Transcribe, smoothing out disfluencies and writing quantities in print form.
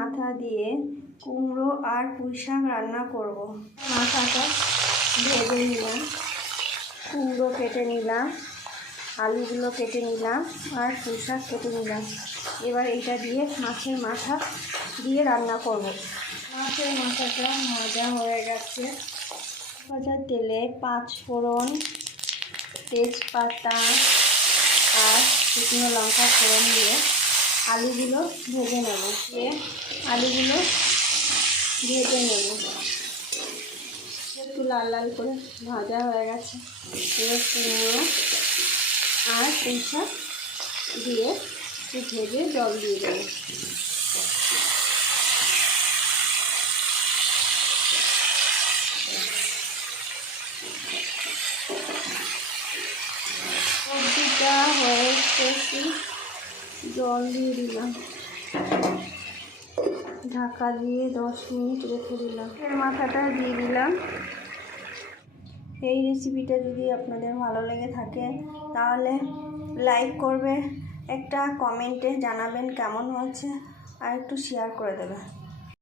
মাথা দিয়ে কুমড়ো আর পুঁই শাক রান্না করব। মাথাটা ভেজে নিলাম, কুমড়ো কেটে নিলাম, আলুগুলো কেটে নিলাম আর পুঁই শাক কেটে নিলাম। এবার এইটা দিয়ে মাছের মাথা দিয়ে রান্না করব। মাছের মাথাটা ভাজা হয়ে গেছে। ভাজা তেলে 5 ফোড়ন, তেজপাতা আর শুকনো লঙ্কা ফোড়ন দিয়ে আলুগুলো ভেজে নেব। আলুগুলো ভেজে নেব, একটু লাল লাল করে ভাজা হয়ে গেছে। এবার কুমড়ো আর পুঁই শাক দিয়ে একটু ভেজে জল দিয়ে দেবো। সবজিটা হয়ে একটু জল দিয়ে দিলাম, ঢাকা দিয়ে 10 মিনিট রেখে দিলাম। এর মাথাটা দিয়ে দিলাম। এই রেসিপিটা যদি আপনাদের ভালো লেগে থাকে তাহলে লাইক করবে, একটা কমেন্টে জানাবেন কেমন হয়েছে আর একটু শেয়ার করে দেবে।